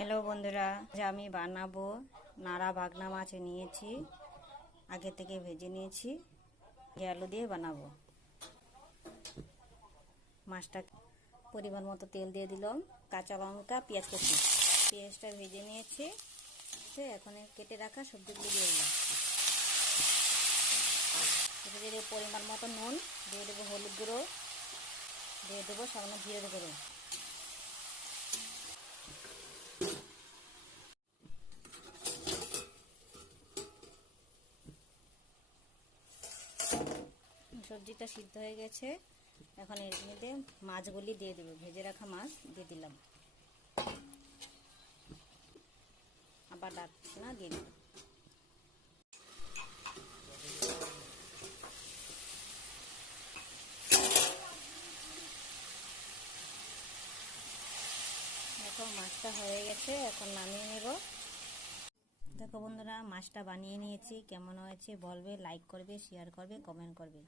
Hello বন্ধুরা, আজ আমি বানাবো নাড়া ভাগনা মাছ নিয়েছি, আগে থেকে ভেজে নিয়েছি, আলু দিয়ে বানাবো। মাছটা পরিমাণ মতো তেল দিয়ে দিলাম, কাঁচা লঙ্কা, পেঁয়াজ কুচি, পেঁয়াজটা ভেজে নিয়েছি। এখন কেটে রাখা সবজিগুলো দিয়ে দিলাম। দিয়ে দেবো পরিমাণ মতো নুন, দিয়ে দেবো হলুদ গুঁড়ো, দিয়ে দেবো সামান্য জিরের গুঁড়ো। সবজিটা সিদ্ধ হয়ে গেছে, এখন এর মধ্যে মাছগুলি দিয়ে দেবো, ভেজে রাখা মাছ দিয়ে দিলাম, আবার ডাকনা দিয়ে দেবো। দেখো মাছটা হয়ে গেছে, এখন নামিয়ে নেব। দেখো বন্ধুরা, মাছটা বানিয়ে নিয়েছি, কেমন হয়েছে বলবে, লাইক করবে, শেয়ার করবে, কমেন্ট করবে।